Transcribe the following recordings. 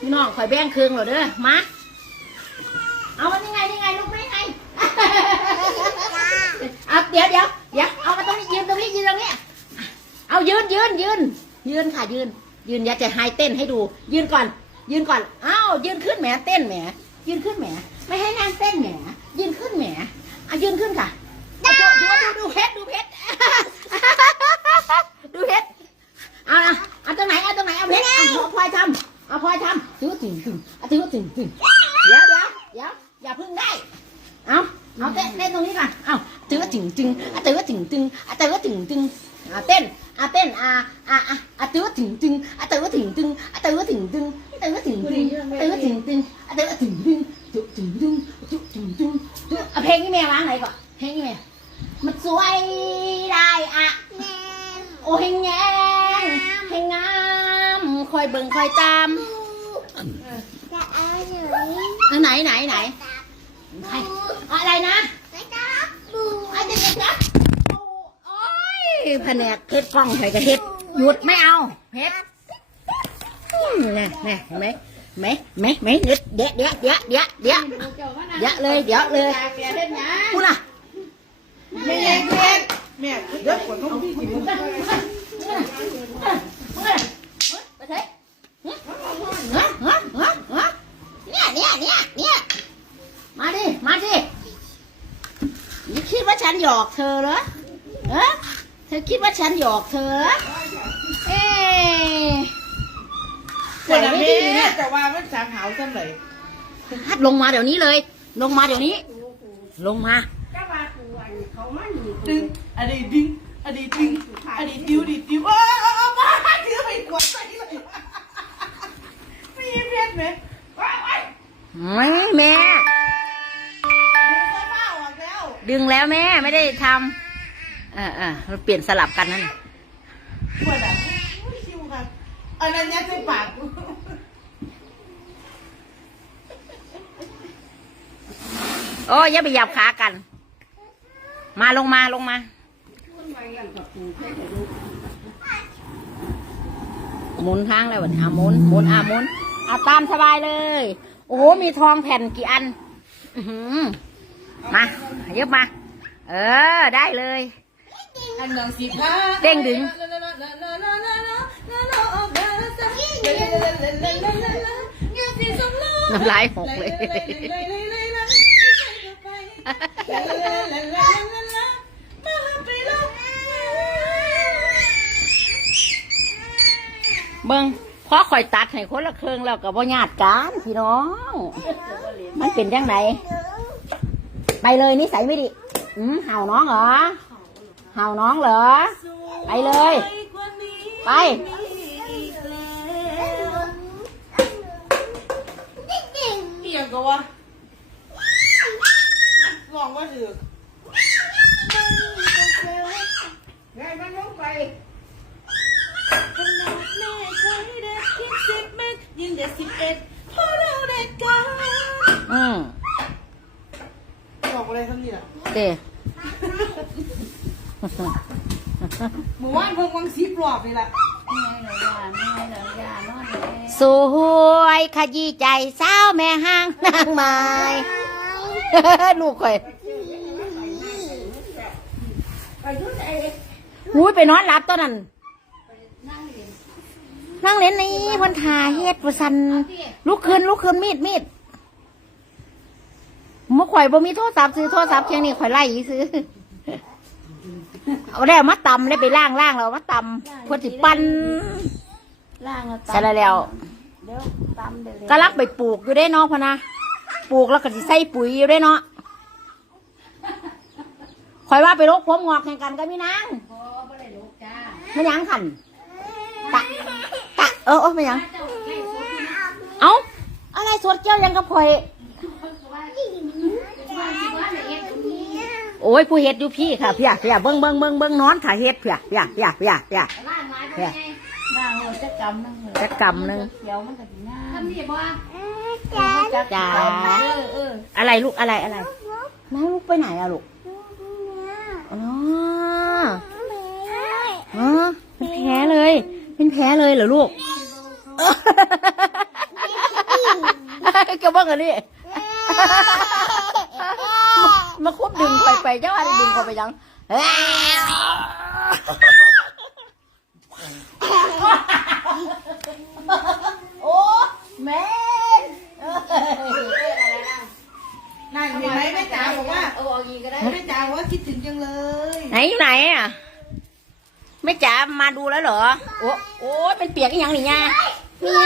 พี่น้องคอยแบ่งเครื่องเหรอเด้อมา เอามันยังไงยังไงลูกไม่ไงเอาเดี๋ยวเดี๋ยวเดี๋ยวเอามาตรงนี้ยืนตรงนี้ยืนตรงนี้เอายืนยืนยืนยืนค่ะยืน ยืนอยากจะให้เต้นให้ดู ยืนก่อน ยืนก่อนอ้าวยืนขึ้นแหมเต้นแหมยืนขึ้นแหมไม่ให้นั่งเต้นแหมยืนขึ้นแหมอะยืนขึ้นค่ะ ถือถึงถึงเอาถือถึงถึงเดี๋ยวเดี๋ยวเดี๋ยวอย่าเพึ่งได้ เอาเอาเต้นเต้นตรงนี้ก่อนเอาตึงก็ตึงตึงอะตึงก็ตึงตึงอะตึงก็ตึงตึงอะเต้นอะเต้นอะอะอะอะตึงก็ตึงตึงอะตึงก็ตึงตึงอะตึงก็ตึงตึงตึงก็ตึงตึงตึงก็ตึงตึงอะตึงก็ตึงตึงตึงตึงตึงตึงตึงตึงตึงอะเพลงนี้แม่วางไหนก่อนเพลงนี้แม่มันสวยได้อะโอ้เฮงแงงเฮงงามคอยเบิ่งคอยตามจะเอาหนูอันไหนไหนไหนใครอะไรนะอาจจะจับโอ้ยแผนกเพชรกล้องใส่กระเทศหยุดไม่เอาเพชรนี่นี่เห็นไหมไหมไหมไหมเดี๋ยวเดี๋ยวเดี๋ยวเดี๋ยวเดี๋ยวเดี๋ยวเลยเดี๋ยวเลยพูดล่ะไม่เองเองแม่เด็กกว่าน้องพี่จิ๋วไปเถอะ เนี่ยเนี่ยเนี่ยเนี่ยมาดิ มาดินี่คิดว่าฉันหยอกเธอเหรอเออเธอคิดว่าฉันหยอกเธอเหรอเอ๊ะแต่ละแม่แต่ว่ามันสางหาวจังเลยฮัดลงมาเดี๋ยวนี้เลย ลงมาเดี๋ยวนี้ ลงมาดึงอันนี้ดึงอันนี้ดึงอันนี้ดิ้วดิดิ้ว แล้วแม่ไม่ได้ทำเออเออเราเปลี่ยนสลับกันนั่นน่ะปวดอะอุ้ยชิวค่ะอันนั้นยัดใส่ปากกูโอ้ยอย่าไปหยับขากัน มาลงมาลงมาหมุนทางแล้ววันนี้อะหมุนหมุนอะหมุนอะตามสบายเลย โอ้โหมีทองแผ่นกี่อันอื้อหือมาเยอะมา เออ ได้เลยอันนั้นสิค่ะเด้งดึงน้ำลายหกเลยเบิ่งพอข่อยตัดให้คนละเครื่องแล้วก็บ่ญาติกันพี่น้อง มันเป็นยังไงไปเลยนิสัยไม่ดี อืมเห่าน้องเหรอ เห่าน้องเหรอ ไปเลย ไป เอียงก็วะลองว่าถือไงมันลงไปขนาดแม่เคยเด็ดคิดสิบเม็ดยิ่งเด็ดสิบเอ็ดพอเราเด็ดกัน อืมบ อกอะไรทั้งนี้ล่ะเด้หมู่บ้านเพิ่งวังซีปลอบนี่แหละสวยขยี้ใจสาวแม่ห้างนางไม้ลูกข่อยหูยไปนอนหลับตอนนั้น นั่งเล่นนี่เพันทาเฮ็ดประสันลุกขึ้นลุกขึ้นมีดมีด มื่อข่อยบ่มีโทรศัพท์ซื้อโทรศัพท์เชียงนี่ข่อยไล่ซื้อ เอาแล้วมาตำแล้วไปล่างล่างแล้วมาตำเพื่อสิปั้นล่างใช่แล้วเดี๋ยวตำเดี๋ยวก็ลักไปปลูกอยู่ได้เนาะพะนะปลูกแล้วก็สิใส่ปุ๋ยอยู่ได้เนาะข่อยว่าไปลกผมงอกแข่งกันก็มีนางไม่ยังขันตะตะเออเออไม่ยังเอาอะไรสวดเกี้ยวยังกับข่อย โอ้ยผู้เฮ็ดอยู่พี่ค่ะเพี่ยเพี่ยเบิ้งเบิ้งเบิ้งเบิ้งนอนถ่ายเฮ็ดเพี่ยเพี่ยเพี่ยเพี่ยเพี่ยเพี่ยล่างหัวจะกำนั่งเลยจะกำหนึ่งเขียวมันก็ดีง่ายทำนี่บ่จ้าเออเอออะไรลูกอะไรอะไรน้าลูกไปไหนอะลูกอ๋ออ๋อเป็นแผลเลย เป็นแผลเลยเหรอลูกเกี่ยวบ้างอันนี้ มาคุบดึงไปไปเจ้าอะไรดึงเขาไปยังโอ้แม่นั่นเห็นไหมแม่จ๋าบอกว่าเอาออกอีกก็ได้แม่จ๋าบอกว่าคิดถึงจังเลย ไหนอยู่ไหนอะไม่จ๋ามาดูแล้วเหรอ โอ้โอ้ยเป็นเปียกอีหยังนี่ไงนี่ไง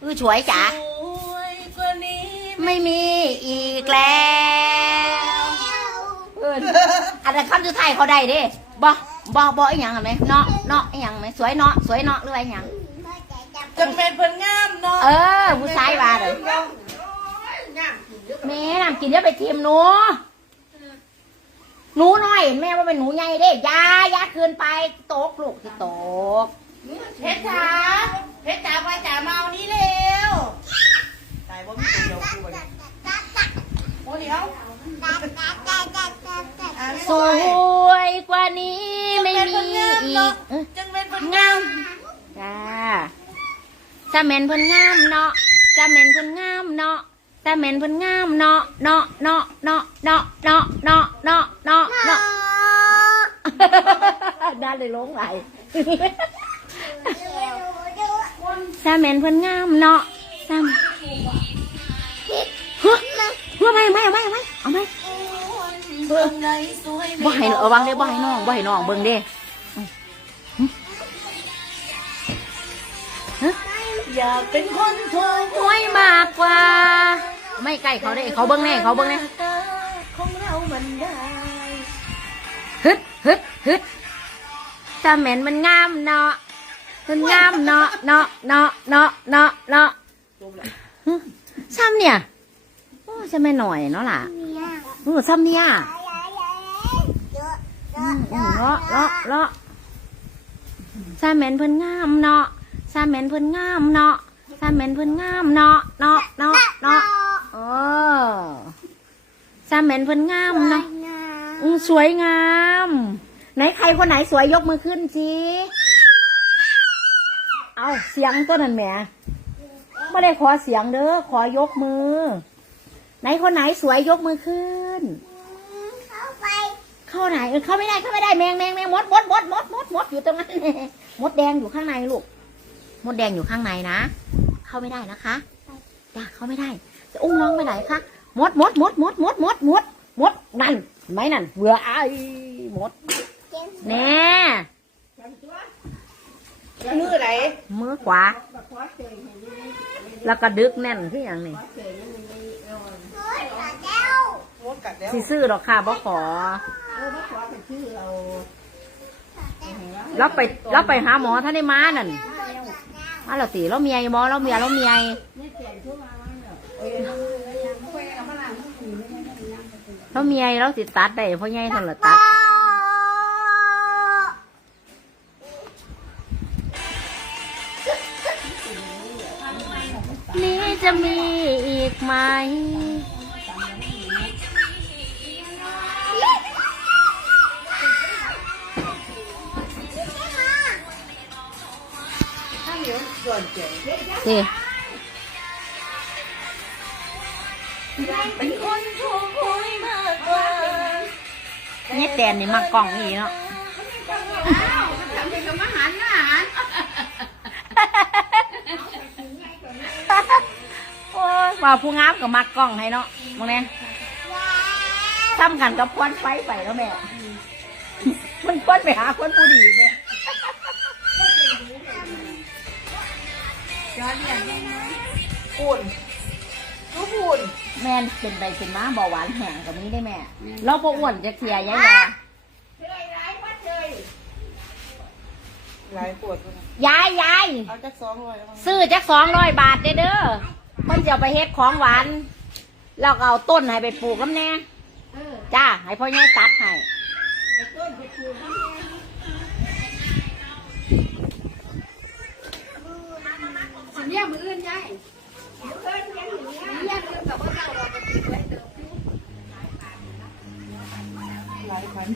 เออช่วยจ๋าสวยกว่านี้ไม่มีอีกแล้วเอออันนั้นคำสุดท้ายเขาได้เดิบอบอบออีหยังเห็นไหมเนาะเนาะอีหยังไหมสวยเนาะสวยเนาะหรือว่าอีหยังจะเป็นคนงามเนาะเออผู้ชายว่าเลยแม่น้ำกินเดี๋ยวไปทีมหนูหนูน้อยแม่ว่าเป็นหนูใหญ่เด้อยาอยาคืนไปตกลูกที่ตกเพชรจ๋าเพชรจ๋าไปจ๋ามาเอานี้เร็วตายว่ามีตัวเดียวกูเลยโอ้เดี๋ยวอะ สวยกว่านี้ไม่มีอีกเอ้ยจังเป็นคนงามจ้าจะแม่นเพิ่นงามเนาะจะแม่นเพิ่นงามเนาะจะแม่นเพิ่นงามเนาะเนาะเนาะเนาะเนาะเนาะเนาะเนาะเนาะเนาะด้เลยลงไหลจะแม่นเพิ่นงามเนาะจะ ตรงไหนสวยบ่ให้เอาวางเด้บ่ให้น้องบ่ให้น้องเบิ่งเด้อยากเป็นคนถูกหวยมากกว่า ไม่ใกล้เขาได้เขาเบิ่งแน่เขาเบิ่งแน่ของเรามันได้ฮึดฮึดฮึดตาแม่นมันงามเนาะมันงามเนาะเนาะเนาะเนาะเนาะเนาะฮึซ้ำเนี่ยโอ้จะไม่หน่อยเนาะล่ะโอ้ซ้ำเนี่ย อืมอืมเลาะเลาะเลาะซาแมนเพิ่นงามเนาะซาแมนเพิ่นงามเนาะซาแมนเพิ่นงามเนาะเนาะเนาะเนาะเออซาแมนเพิ่นงามเนาะอืมสวยงาม ไหนใครคนไหนสวยยกมือขึ้นสิเอาเสียงตัวนั้นแหมไม่ได้ขอเสียงเด้อขอยกมือ ไหนคนไหนสวยยกมือขึ้น เข้าไหนเออเข้าไม่ได้เข้าไม่ได้แมงแมงแมงมดมดมดมดมดมดอยู่ตรงนั้นมดแดงอยู่ข้างในลูกมดแดงอยู่ข้างในนะ เข้าไม่ได้นะคะจ้าเข้าไม่ได้ จะอุ้มน้องไปไหนคะมดมดมดมดมดมดมดมดนั่นเห็นไหมนั่นเบื่อไอ้มดแน่มือไหนมือขวา แล้วก็ดึกแน่นคืออย่างนี้มดกัดแล้วสิซื้อหรอกค่ะบ่ขอ เราไปเราไปหาหมอท่านได้มานั่นมาแล้วสิเราเมียหมอเราเมียเราเมียเราเมียเราสิตัดได้เพราะไงท่านละตัดนี้จะมีอีกไหม สิเป็นคนถูกหวยมากกว่าเนี่ยแตนนี่มากล่องอีเนาะทำเป็นกับอาหารอาหารโอ้ยว่าผู้งามก็มักกล้องให้เนาะมึงเนี่ยซ้ำกันกับควันไฟไปแล้วแม่ มันควันไปหาคนผู้ดีแม่ ปุ่นก็ปุ่นแม่นเป็นไปเป็นม้าเบาหวานแห้งกับนี้ได้แม่ เราบ่อ้วนจะเคลียร์ยายยาหลายปวดยายยายเอาจักสองร้อยแล้วมั้งซื้อจักสองร้อยบาทเด้อเด้อมันจะเอาไปเฮ็ดของหวานแล้วก็เอาต้นให้ไปปลูกน้ำแน่จ้าให้พ่อใหญ่ตัดให้สิเนี่ยมืออื่นยายเนี่ยคือกับว่าเจ้าเราจะติดไว้เดิม หลายพัน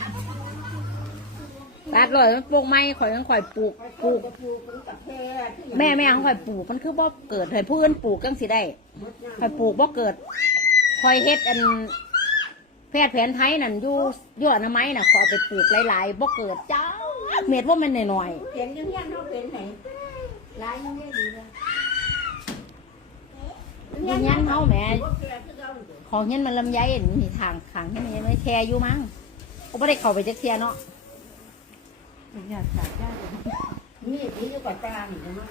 ตัดเลยมันปลูกไม้ข่อยยังข่อยปลูกปลูกจะปลูกมันกับแพร่ที่แม่แม่ของข่อยปลูกมันคือบ่เกิดให้ผู้อื่นปลูกจังสิได้ข่อยปลูกบ่เกิดข่อยเฮ็ดอันแพทย์แผนไทยนั่นอยู่อยู่อนามัยน่ะขอเอาไปปลูกหลายๆบ่เกิดจ้าเม็ดว่ามันน้อยเปลี่ยนยังยังเขาเป็นไหนร้ายยังไม่ดีเลยๆยืนยันเฮาแหม่ ของเฮียนมันลำไยนี่ทางขังให้มันยังไม่แช่อยู่มั้งก็บ่ได้เข้าไปจักเที่ยเนาะอยากตัดได้นี่นี่อยู่กับตาหนินะ